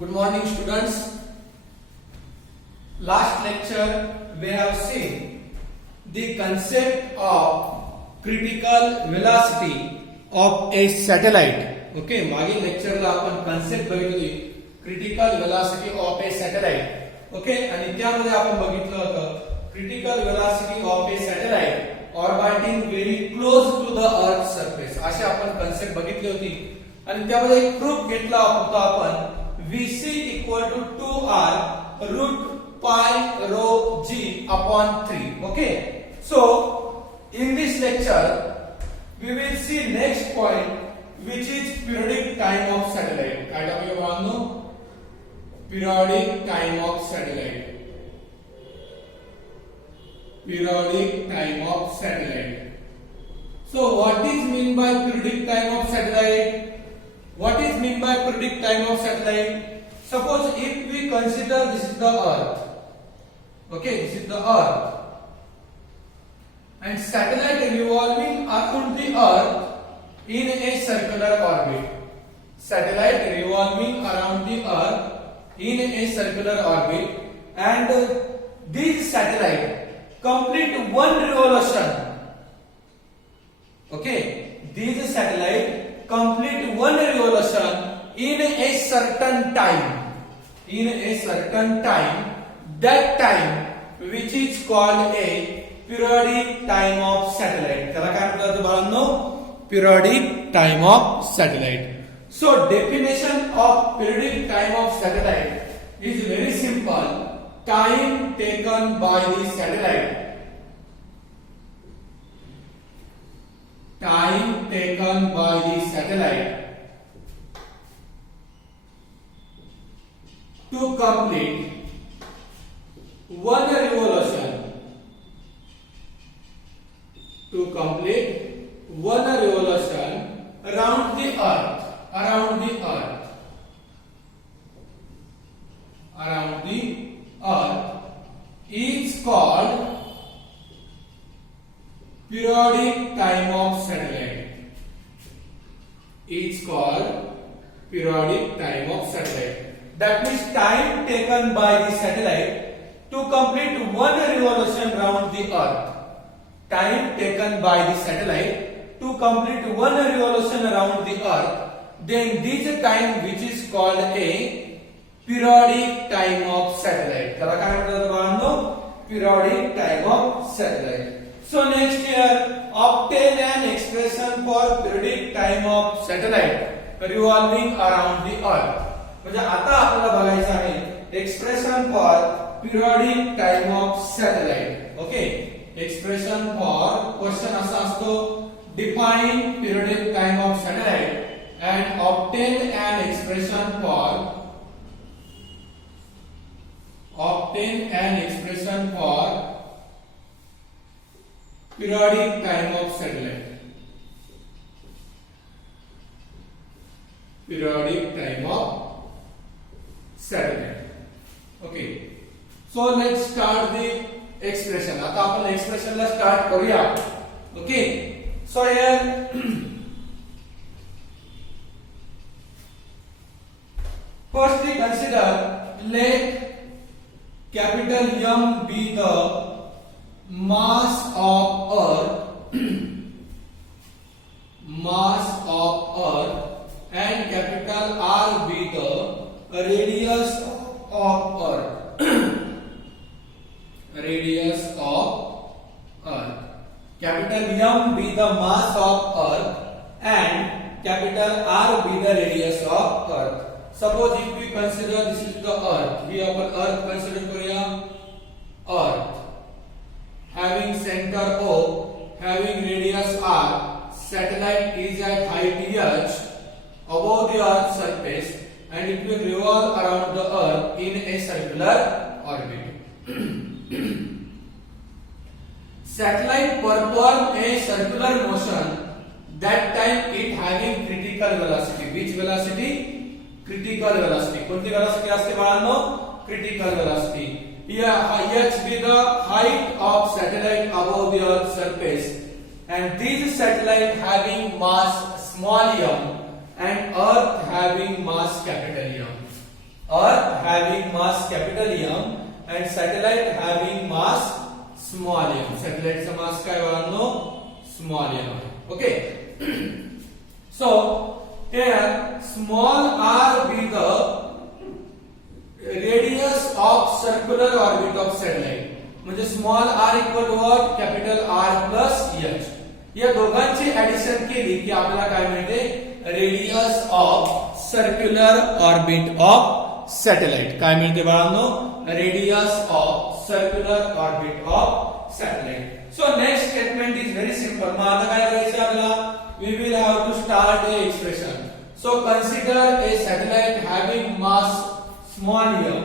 Good morning, students. Last lecture we have seen the concept of critical velocity of a satellite. Okay, मागील lecture ला आपण concept बघितली critical velocity of a satellite. Okay, आणि त्यामध्ये आपण बघितलं होतं critical velocity of a satellite orbiting very close to the earth surface. अशी आपण concept बघितली होती आणि त्यामध्ये एक प्रूफ घेतला होता आपण Vc equal to 2r root pi rho g upon 3. Okay, so in this lecture we will see next point which is periodic time of satellite. काय टाकूया बाळांनो? Periodic time of satellite. Periodic time of satellite. So what is mean by periodic time of satellite? What is mean by periodic time of satellite? Suppose if we consider this is the earth. Okay, this is the earth. And satellite revolving around the earth in a circular orbit. Satellite revolving around the earth in a circular orbit, and these satellite complete one revolution. Okay, these satellite complete one revolution in a certain time. In a certain time, that time which is called a periodic time of satellite. त्याला काय म्हणतात बाळांनो? Periodic time of satellite. So definition of periodic time of satellite is very simple. Time taken by the satellite. Time taken by the satellite to complete one revolution. To complete one revolution around the earth. Around the earth. Around the earth is called periodic time of satellite. It's called periodic time of satellite. That means time taken by the satellite to complete one revolution around the earth. Time taken by the satellite to complete one revolution around the earth. Then this time which is called a periodic time of satellite. त्याला काय म्हणतात बाळांनो? Periodic time of satellite. So next year, obtain an expression for periodic time of satellite revolving around the earth. म्हणजे आता आपल्याला बघायचं आहे expression for periodic time of satellite. Okay, expression for question असा असतो define periodic time of satellite and obtain an expression for periodic time of satellite. Periodic time of satellite. Okay. So let's start the expression. आता आपण expression ला start करूया. Okay. So here firstly consider let capital M be the mass of earth and capital R be the radius of earth. Radius of earth. Capital M be the mass of earth and capital R be the radius of earth. Suppose if we consider this is the earth, here आपण earth consider करूया. Earth having center O, having radius R, satellite is at height h above the earth's surface and it will revolve around the earth in a circular orbit. Satellite perform a circular motion, that time it having critical velocity. Which velocity? Critical velocity. कोणती velocity असते बाळांनो? Critical velocity. Here h be the height of satellite above the earth's surface and this satellite having mass small m and earth having mass capital M. Earth having mass capital M and satellite having mass small m. Satellite चा mass काय बाळांनो? Small m. Okay. So here small r be the radius of circular orbit of satellite. म्हणजे small r equal to what? Capital R plus h. या दोघांची addition केली की आपल्याला काय मिळते? Radius of circular orbit of satellite. काय मिळते बाळांनो? Radius of circular orbit of satellite. So next statement is very simple. मग आता काय करायचं आपल्याला? We will have to start a expression. So consider a satellite having mass small m.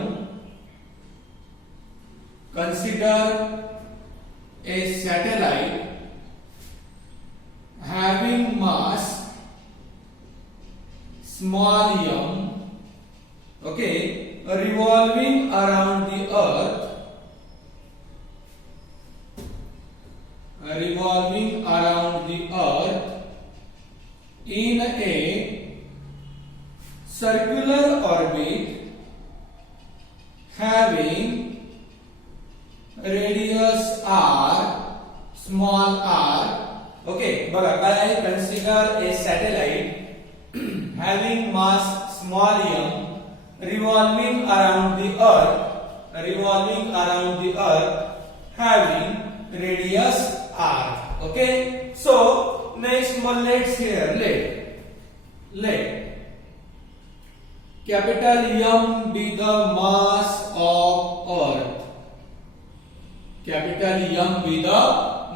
Consider a satellite having mass small m, okay, revolving around the earth, in a circular orbit having radius r, small r. Okay, बघा काय आहे? Consider a satellite having mass small m revolving around the earth having radius r. Okay, so next one, let's here let capital M be the mass of earth. Capital M be the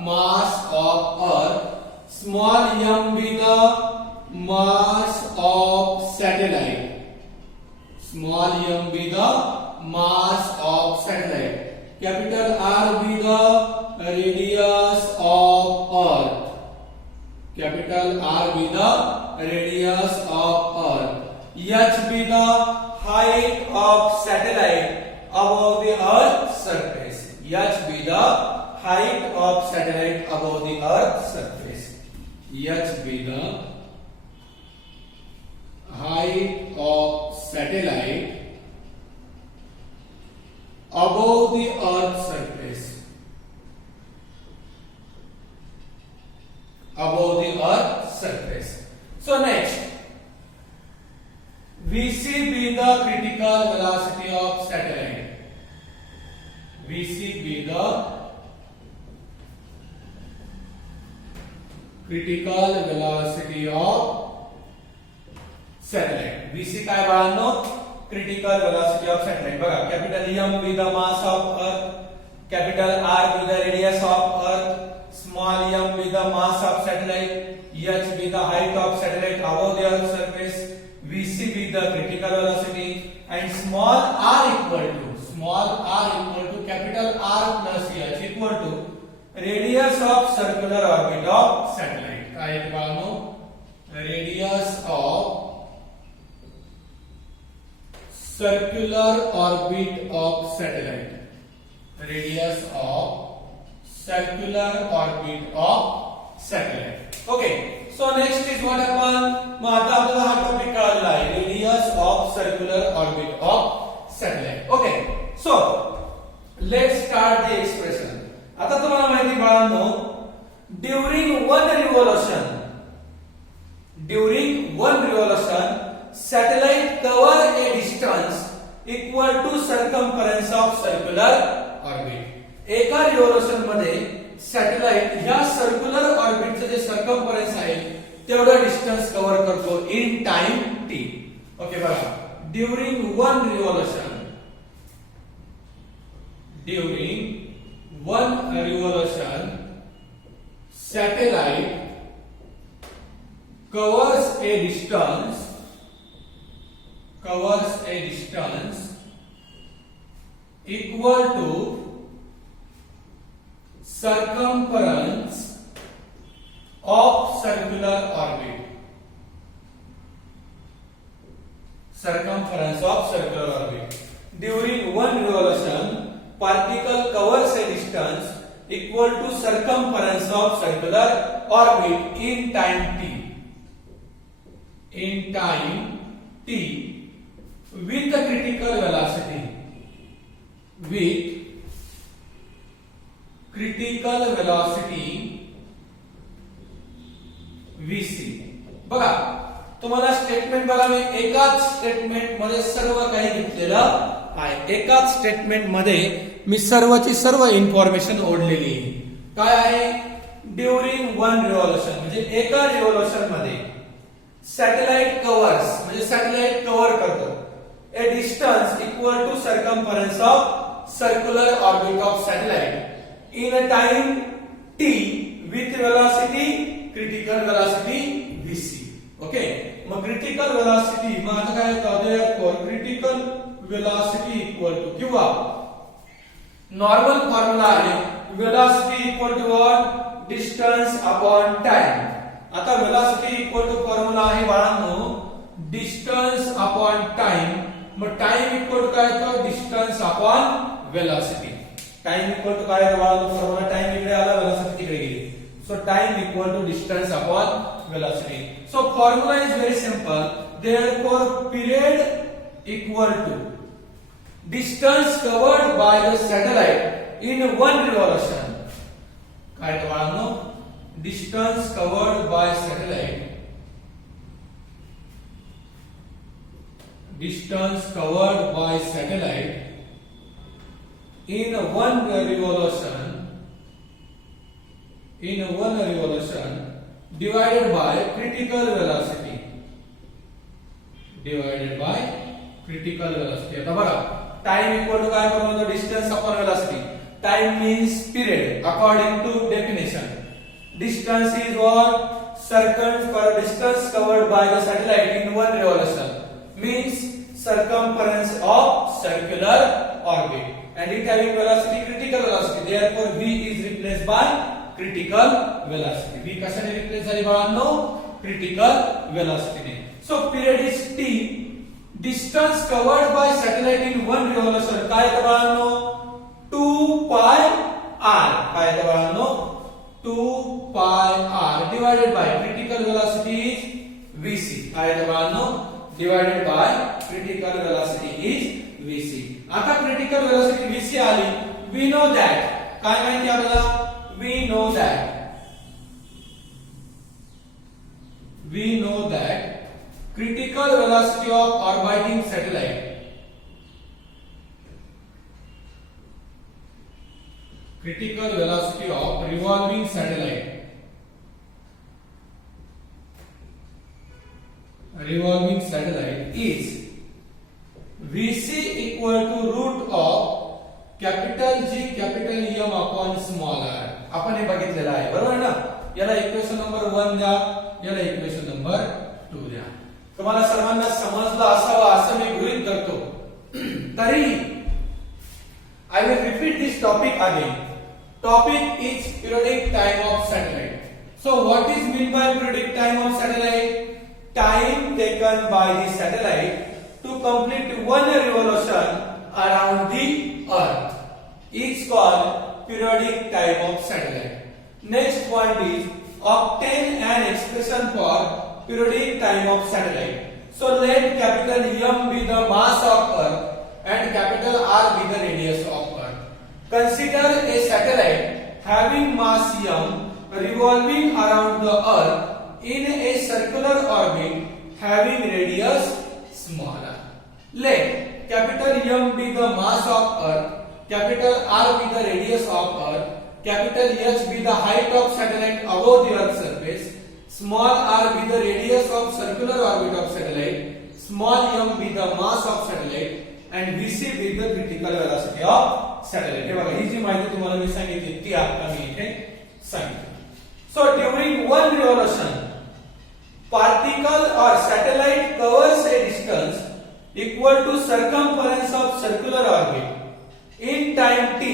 mass of earth, small m be the mass of satellite. Small m be the mass of satellite. Capital R be the radius of earth. Capital R be the radius of earth. H be the height of satellite above the earth's surface. H be the height of satellite above the earth's surface. H be the height of satellite above the earth's surface. Above the earth's surface. So next, Vc be the critical velocity of satellite. Vc be the critical velocity of satellite. Vc काय बाळांनो? Critical velocity of satellite. बघा, capital M be the mass of earth, capital R be the radius of earth, small m be the mass of satellite, h be the height of satellite above the earth's surface, Vc be the critical velocity, and small r equal to capital R plus h equal to radius of circular orbit of satellite. काय आहे बाळांनो? Radius of circular orbit of satellite. Radius of circular orbit of satellite. Okay, so next is what happen? मग आता आपल्याला हा टॉपिक कळाला आहे, radius of circular orbit of satellite. Okay, so let's start the expression. आता तुम्हाला माहिती बाळांनो, during one revolution satellite cover a distance equal to circumference of circular orbit. एका रिव्होल्यूशन मध्ये सॅटेलाइट ह्या सर्क्युलर ऑर्बिटचं जे सर्कम्फरन्स आहे तेवढा डिस्टन्स कव्हर करतो इन टाइम t. ओके बघा, during one revolution satellite covers a distance equal to circumference of circular orbit. During one revolution, particle covers a distance equal to circumference of circular orbit in time t. with a critical velocity, with critical velocity vc. बघा तुम्हाला स्टेटमेंट बघा, मी एकाच स्टेटमेंट मध्ये सर्व काही घेतलेलं आहे. एकाच स्टेटमेंट मध्ये मी सर्वची सर्व इन्फॉर्मेशन ओढलेली आहे. काय आहे? ड्युरिंग वन रिव्हॉल्युशन म्हणजे एका रिव्हॉल्युशन मध्ये सॅटेलाइट कव्हर्स म्हणजे सॅटेलाइट कव्हर करतो a distance equal to circumference of circular orbit of satellite in a time t with velocity critical velocity vc. Okay, मग क्रिटिकल वेलोसिटी मग आता काय होतं? क्रिटिकल वेलोसिटी इक्वल टू किंवा normal formula आहे velocity equal to what? Distance upon time. आता velocity equal to formula आहे बाळांनो डिस्टन्स अपॉन टाइम. मग टाइम इक्वल टू काय होतं? Distance upon velocity. Time equal to काय आहे बाळांनो? फॉर्म्युला टाइम इकडे आला, वेलोसिटी तिकडे गेली. So time equal to distance upon velocity. So formula is very simple. Therefore period equal to distance covered by the satellite in one revolution. काय तो बाळांनो? Distance covered by satellite. Distance covered by satellite in one revolution. In one revolution divided by critical velocity. Divided by critical velocity. आता बघा time equal to काय करू? Distance upon velocity. Time means period according to definition. Distance is what? distance covered by the satellite in one revolution means circumference of circular orbit, and it having velocity critical velocity. Therefore v is replaced by critical velocity. v कशाने replace झाली बाळांनो? Critical velocity ने. So period is t. Distance covered by satellite in one revolution काय आहे बाळांनो? 2 पाय r. काय आहे बाळांनो? 2 पाय r divided by critical velocity is vc. काय आहे बाळांनो? Divided by critical velocity is vc. आता क्रिटिकल वेलोसिटी vc आली. वी नो दॅट काय माहिती आपल्याला? we know that critical velocity of orbiting satellite critical velocity of revolving satellite is vc equal to root of capital G capital M upon small r. आपण हे बघितलेलं आहे, बरोबर ना? याला इक्वेशन नंबर 1 द्या, याला इक्वेशन नंबर 2 द्या. तुम्हाला सर्वांना समजलं असावं असं मी गृहीत धरतो. तरी I will repeat this topic again. Topic is periodic time of satellite. So what is meant by periodic time of satellite? Time taken by the satellite to complete one revolution around the Earth is called periodic time of satellite. Next point is obtain an expression for periodic time of satellite. So let capital M be the mass of Earth and capital R be the radius of Earth. Consider a satellite having mass M revolving around the Earth in a circular orbit having radius small r. Let capital M be the mass of Earth, capital R be the radius of Earth, capital H be the height of satellite above the Earth's surface, small r be the radius of circular orbit of satellite, small m be the mass of satellite, and vc be the critical velocity of satellite. हे बघा ही जी माहिती तुम्हाला मी सांगितली ती आता मी इथे सांगितली. So during one revolution, particle or satellite covers a distance equal to circumference of circular orbit in time t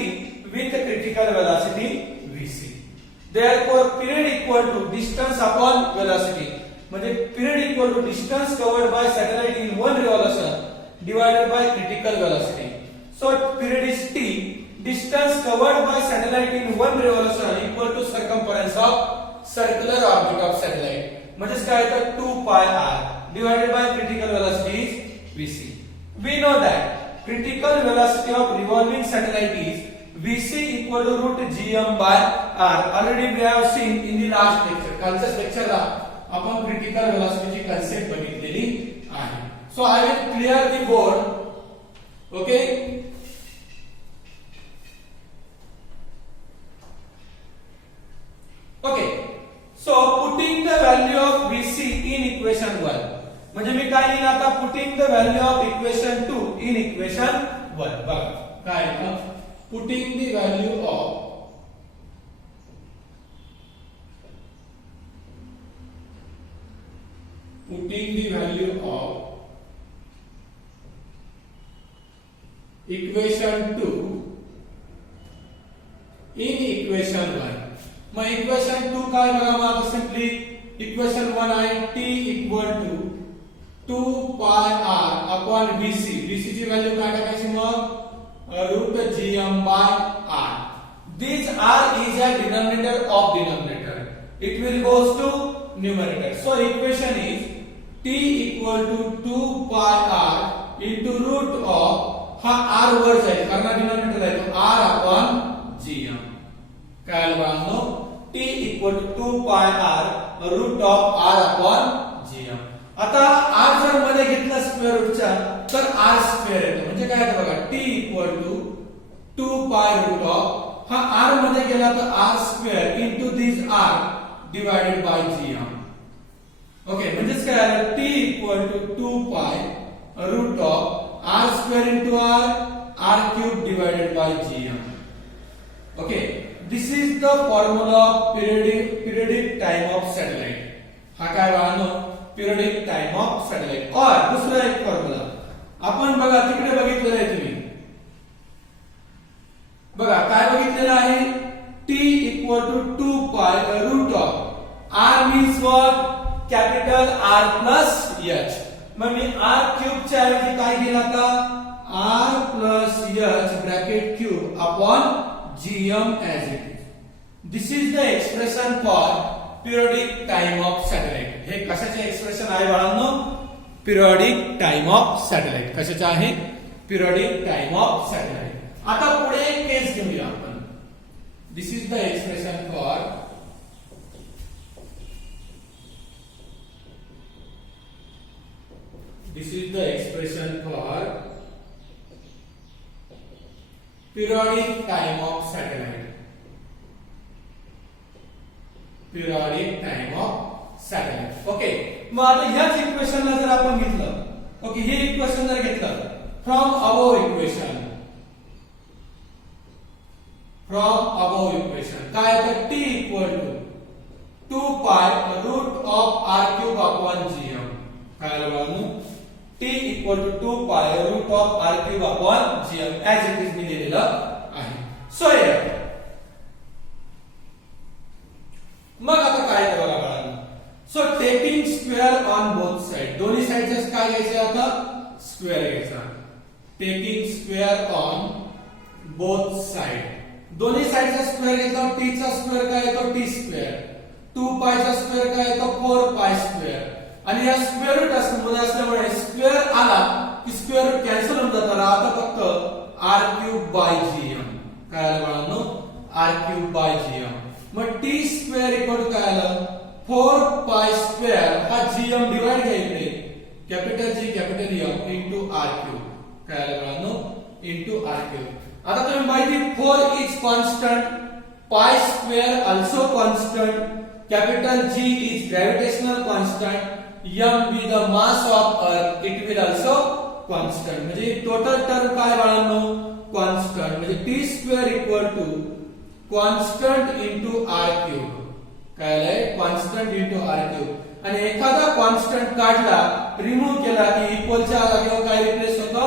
with a critical velocity vc. Therefore period equal to distance upon velocity. म्हणजे period equal to distance covered by satellite in one revolution divided by critical velocity. So period is t. Distance covered by satellite in one revolution equal to circumference of circular orbit of satellite. म्हणजे काय येतं 2 pi r divided by critical velocity is vc. We know that critical velocity of revolving satellite is Vc equal to root gm by r. Already we have seen in the last lecture. कालच्या लेक्चरला आपण critical velocity ची concept बघितलेली आहे. So I will clear the board. Okay. Okay. So putting the value of Vc in equation 1. म्हणजे मी काय लिहिलं आता putting the value of equation 2 in equation 1. बघा काय आहे putting the value of equation 2 in equation 1. मग equation 2 काय बघा मग आता सिंपली equation 1 आहे t equal to 2 pi r upon vc. vc ची व्हॅल्यू काय टाकायची मग root gm by r. This r is a denominator of denominator. It will goes to numerator. So equation is t equal to 2 pi r into root of हा r वर जाईल कारण डिनॉमिनेटर आहे तो r upon gm. काय बांधो t equal to 2 pi r root of r upon gm. आता r जर मध्ये घेतला स्क्वेअर रूटचा तर r स्क्वेअर येतो म्हणजे काय येतं बघा t equal to 2 pi root of हा r मध्ये गेला तर r square into this r divided by gm. Okay म्हणजे काय आलं t equal to 2 pi root of r square into r cube divided by gm. Okay, this is the formula of periodic time of satellite. हा काय वाहनो periodic time of satellite. और दूसरा एक फॉर्म्युला आपण बघा तिकडे बघितलेलं आहे तुम्ही बघा काय बघितलेलं आहे t equal to 2 pi root of r means what capital R plus h. Mug me r cube च्या ऐवजी काय घेईल आता r plus h bracket cube upon gm as it is. This is the expression for periodic time of satellite. हे कशाचे एक्सप्रेशन आहे बाळांनो periodic time of satellite. कशाचे आहे periodic time of satellite. आता पुढे एक केस घेऊया आपण. This is the expression for periodic time of satellite. Periodic time of satellite. Okay मग आता ह्याच इक्वेशनला जर आपण घेतलं ओके हे इक्वेशन जर घेतलं फ्रॉम अबोव इक्वेशन काय आहे t equal to 2 pi root of r cube upon gm. काय आलं t equal to 2 pi root of r cube upon gm as it is मी लिहिलेलं आहे. सो मग आता काय करावं लागणार so taking square on both side दोन्ही साइडचे काय घ्यायचे आता स्क्वेअर घ्यायचा. Taking square on both side दोन्ही साइडचा स्क्वेअर घेतला t चा स्क्वेअर काय येतो t स्क्वेअर 2 पाय चा स्क्वेअर काय येतो 4 पाय स्क्वेअर आणि या स्क्वेअर रूट असल्यामुळे स्क्वेअर आला की स्क्वेअर रूट कॅन्सल होऊन जातात. आता फक्त r क्यूब बाय gm काय आलं बाळांनो r क्यूब बाय gm. मग t स्क्वेअर इक्वल टू काय आलं 4 पाय स्क्वेअर हा gm डिवाइड घ्या इकडे capital G capital M into r cube काय आलं बाळांनो इनटू r क्यूब. आता तुम्ही माहिती 4 is constant pi square also constant capital G is gravitational constant m be the mass of earth it will also constant म्हणजे total term काय बाळांनो constant म्हणजे t square equal to constant into r cube काय आलंय constant into r cube आणि एखादा कॉन्स्टंट काढला रिमूव्ह केला की इक्वलच्या जागेवर काय रिप्लेस होतो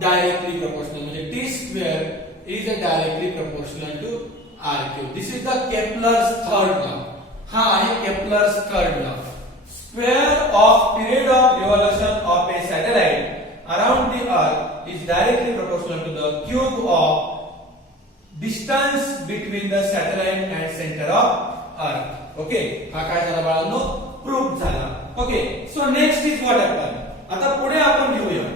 डायरेक्टली प्रोपोर्शनल म्हणजे t square is directly proportional to r cube. This is the Kepler's third law. हा आहे Kepler's third law. Square of period of revolution of a satellite around the earth is directly proportional to the cube of distance between the satellite and center of earth. Okay, हा काय झाला बाळांनो प्रूफ झाला. Okay so next is what happen. आता पुढे आपण घेऊया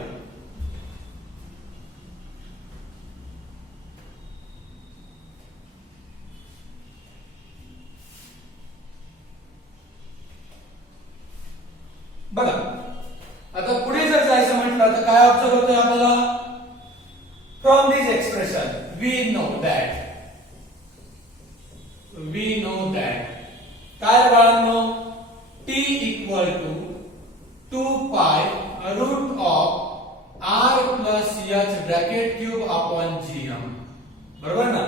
बघा आता पुढे जर जायचं म्हटलं तर काय ऑब्झर्व होतोय आपल्याला from this expression we know that काय बाळांनो t equal to 2 pi root of r plus h bracket cube upon gm बरोबर ना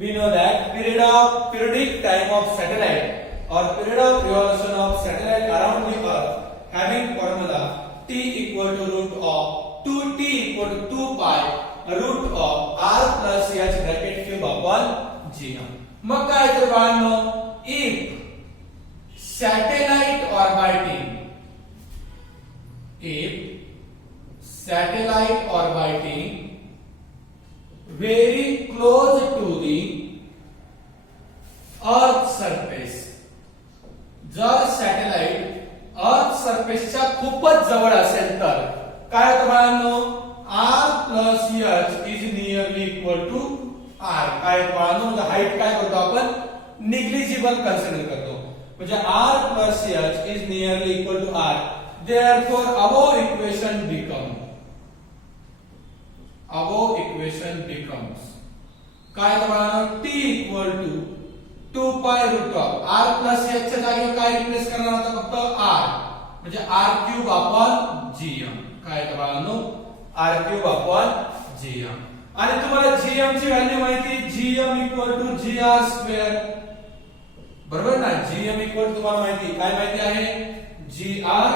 we know that periodic time of satellite or period of revolution of satellite around the earth having formula t equal to root of 2t equal to 2 pi root of r plus h bracket cube upon gm मग काय तर बाळांनो if satellite orbiting very close to the earth surface जर satellite earth सरफेसच्या खूपच जवळ असेल तर काय होतं बाळांनो r plus h is nearly equal to r काय बाळांनो हाईट काय करतो आपण निग्लिजिबल कन्सिडर करतो म्हणजे r plus h is nearly equal to r therefore above equation becomes काय बाळांनो t equal to 2 pi root of r plus h च्या जागेवर काय रिप्लेस करणार होता फक्त r म्हणजे r क्यूब अपॉन gm काय बाळांनो r क्यूब अपॉन gm आणि तुम्हाला gm ची व्हॅल्यू माहिती gm equal to gr square बरोबर ना gm इक्वल तुम्हाला माहिती काय माहिती आहे gr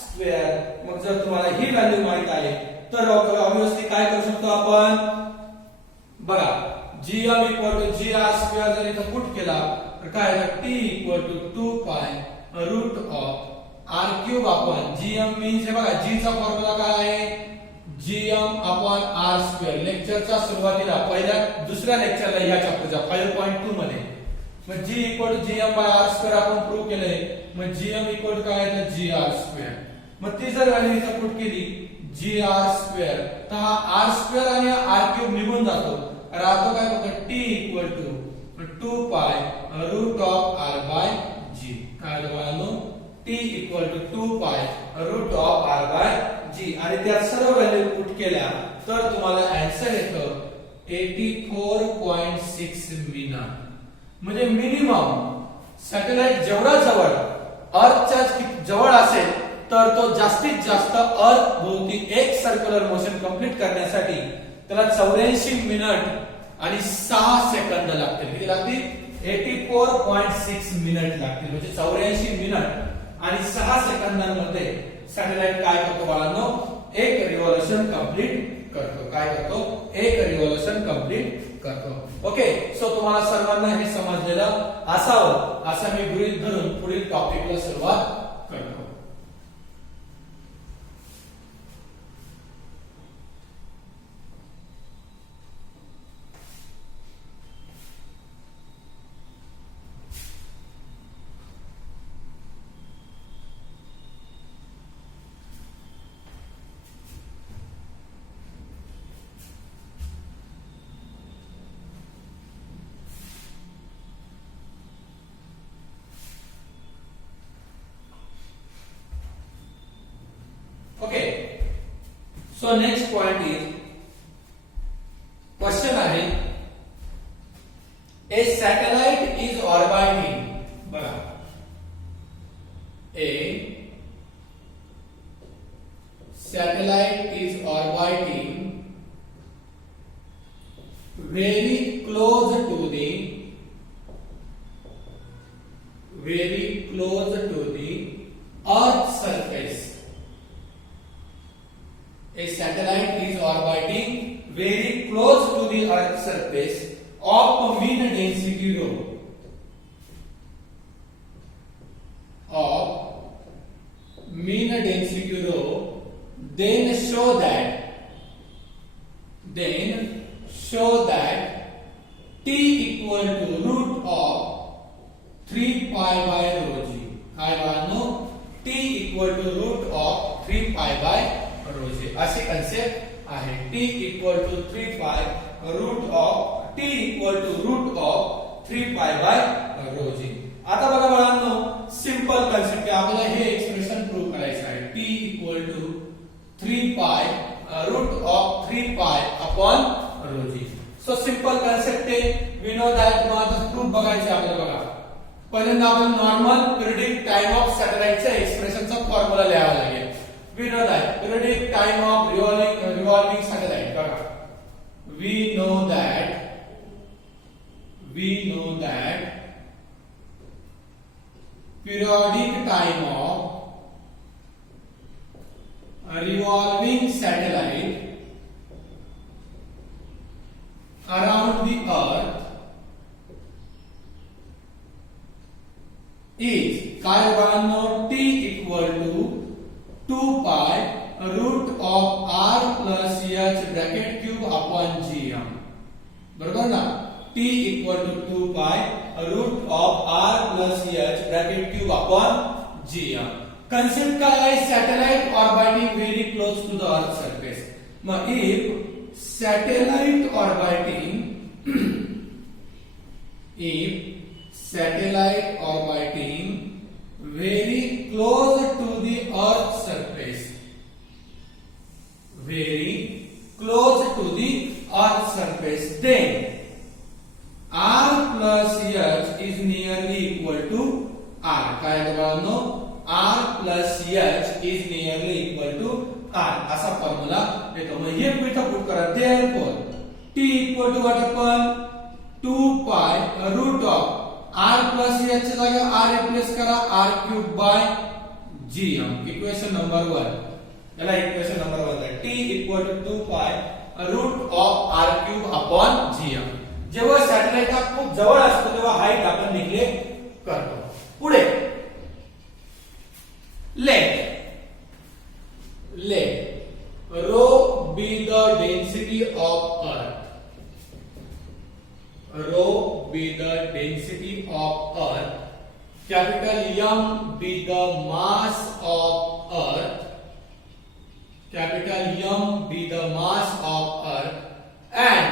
स्क्वेअर मग जर तुम्हाला ही व्हॅल्यू माहित आहे तर ऑब्वियसली काय करू शकतो आपण बघा gm equal to gr square जर इथं पुट केला तर काय होतं t equal to 2 pi root of r cube upon gm means हे बघा g चा फॉर्म्युला काय आहे gm अपॉन r स्क्वेअर लेक्चरच्या सुरुवातीला पहिल्या दुसऱ्या लेक्चरला ह्या चॅप्टरच्या 5.2 मध्ये मग g equal to gm by r square आपण प्रूव्ह केलंय मग gm इक्वल टू काय आहे gr स्क्वेअर मग ती जर व्हॅल्यू इथं पुट केली gr स्क्वेअर तर हा r स्क्वेअर आणि r क्यूब निघून जातो राहतो काय फक्त t equal to 2 pi root of r by g काय बाळांनो t equal to 2 pi root of r by g आणि त्या सर्व व्हॅल्यू पुट केल्या तर तुम्हाला आन्सर येतं 84.6 मिनिट म्हणजे मिनिमम सॅटेलाइट जेवढा जवळ अर्थच्या जवळ असेल तर तो जास्तीत जास्त अर्थ भोवती एक सर्क्युलर मोशन कंप्लीट करण्यासाठी त्याला 84 मिनिट आणि 6 सेकंद लागतील किती लागतील 84.6 मिनिट लागतील म्हणजे 84 मिनिट आणि 6 सेकंदांमध्ये सॅटेलाइट काय करतो बाळांनो एक रिव्होल्यूशन कंप्लीट करतो काय करतो एक रिव्होल्यूशन कंप्लीट करतो ओके सो तुम्हाला सर्वांना हे समजलेलं असावं असं मी गृहीत धरून पुढील टॉपिकला सुरुवात करतो Okay. So next point is question आहे a satellite is orbiting बघा a satellite is orbiting very close to the earth surface a satellite is orbiting very close to the earth surface of mean density rho then show that t equal to root of 3 pi by rho g काय बाळांनो t equal to root of 3 pi by rho g अशी कन्सेप्ट आहे t equal to 3 pi root of t equal to root of 3 pi by rho g आता बघा बाळांनो simple concept आहे आपल्याला हे expression prove करायचं आहे upon rho g. So simple concept आहे. We know that. मग आता प्रूफ बघायचे आपल्याला. बघा, पहिल्यांदा आपण नॉर्मल पिरियडिक टाइम ऑफ सॅटेलाइटच्या एक्सप्रेशनचा फॉर्म्युला लिहावा लागेल. We know that periodic time of revolving satellite. बघा, we know that periodic time of a revolving satellite around the earth is काय बाळांनो t equal to 2 pi root of r plus h bracket cube upon gm. बरोबर ना. t equal to 2 pi root of r plus h bracket cube upon gm. Concept काय आहे? Satellite orbiting very close to the earth surface. मग if satellite orbiting very close to the earth surface, then r plus h is nearly equal to r. काय बाळांनो? r plus h is nearly equal to r असा फॉर्म्युला येतो. मग हे इथं पुट करा. therefore t equal to what आपण 2 pi root of r plus h च्या जागी r replace करा, r cube by gm. Equation number 1. याला इक्वेशन नंबर 1 आहे. t equal to 2 pi root of r cube upon gm. जेव्हा सॅटेलाइट हा खूप जवळ असतो तेव्हा हाईट आपण निग्लेक्ट करतो. पुढे let rho be the density of earth. Capital M be the mass of earth. And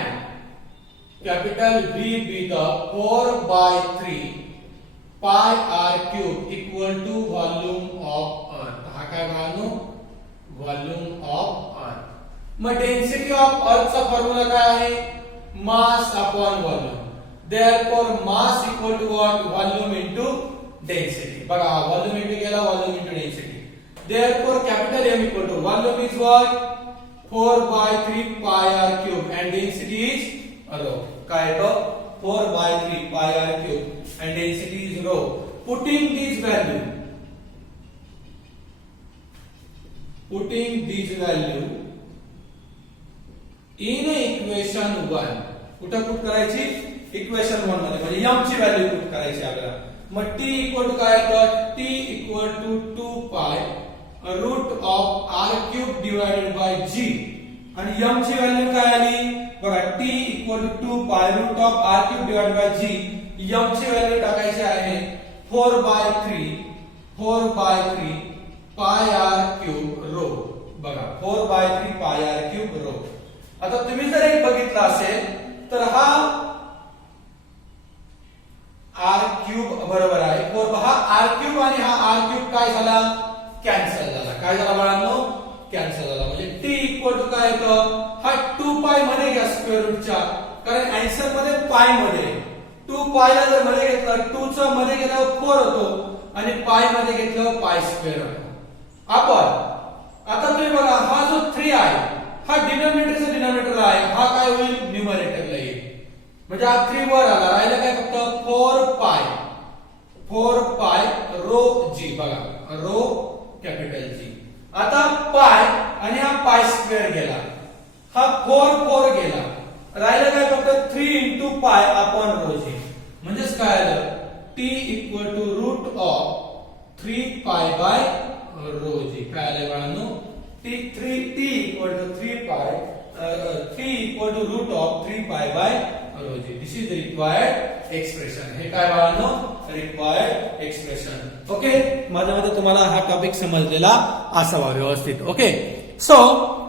capital V be the 4/3 pi r cube equal to volume of earth. हा काय बाळांनो? Volume of earth. मग डेन्सिटी ऑफ अर्थ चा formula काय आहे? Mass upon volume. Therefore mass equal to what? Volume into density. बघा, volume into गेला, volume into density. Therefore capital M equal to volume is what? 4/3 pi r cube and density is rho. काय तो? 4/3 pi r cube and density is rho. Putting this value in equation 1. कुठे पुट करायची? इक्वेशन 1 मध्ये. म्हणजे m ची value put करायची आपल्याला. मग t equal to काय येतं? t equal to 2 pi root of r cube divided by g. आणि m ची व्हॅल्यू काय आली? बघा, t equal to 2 pi root of r cube divided by g. m ची व्हॅल्यू टाकायची आहे 4/3 pi r cube rho. बघा, 4/3 pi r cube rho. आता तुम्ही जर एक बघितला असेल तर हा r cube बरोबर आहे 4. हा r cube आणि हा r cube काय झाला? कॅन्सल झाला. काय झाला बाळांनो? कॅन्सल झाला. म्हणजे t इक्वल टू काय येतं? हा 2 पाय मध्ये घ्या स्क्वेअर रूटच्या, कारण आन्सर मध्ये पाय मध्ये 2 पायला जर मध्ये घेतलं 2 चा मध्ये गेल्यावर 4 होतो आणि पाय मध्ये घेतलं पाय स्क्वेअर होतो. आपण आता तुम्ही बघा, हा जो 3 आहे हा डिनॉमिनेटरचा डिनॉमिनेटर आहे, हा काय होईल? न्यूमरेटरला येईल. म्हणजे हा 3 वर आला, राहिला काय फक्त 4 पाय रो जी. बघा, रो कॅपिटल जी. आता पाय आणि हा पाय स्क्वेअर गेला, हा 4 गेला, राहिला काय फक्त 3 into पाय अपॉन रो जी. म्हणजेच काय आलं? t equal to root of 3 pi by rho g. काय आलं बाळांनो? t equal to 3 equal to root of 3 pi by rho g. This is required expression. हे काय बाळांनो? Required expression. ओके, माझ्या मते तुम्हाला हा टॉपिक समजलेला असावा व्यवस्थित. Okay, so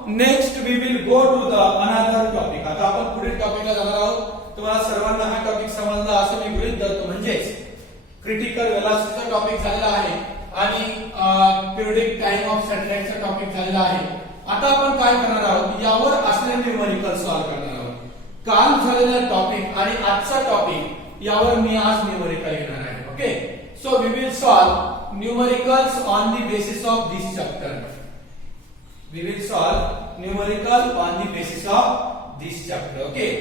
next we will go to the another topic. आता आपण पुढील टॉपिकला जाणार आहोत. तुम्हाला सर्वांना हा टॉपिक समजला असं मी गृहीत धरतो. म्हणजेच क्रिटिकल व्हेलॉसिटीचा टॉपिक झालेला आहे आणि पिरियडिक टाइम ऑफ सॅटेलाइटचा टॉपिक झालेला आहे. आता आपण काय करणार आहोत, यावर असलेले न्यूमरिकल सॉल्व्ह करणार आहोत. काल झालेला टॉपिक आणि आजचा टॉपिक यावर मी आज न्यूमरिकल घेणार आहे. Okay, so we will solve numericals on the basis of this chapter. We will solve numerical on the basis of this chapter. Okay.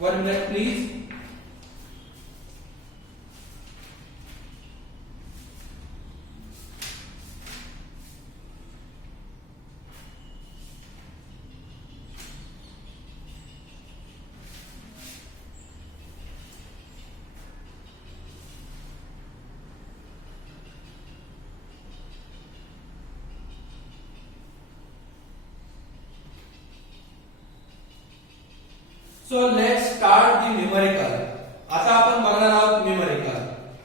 1 minute, please. So let's start the numerical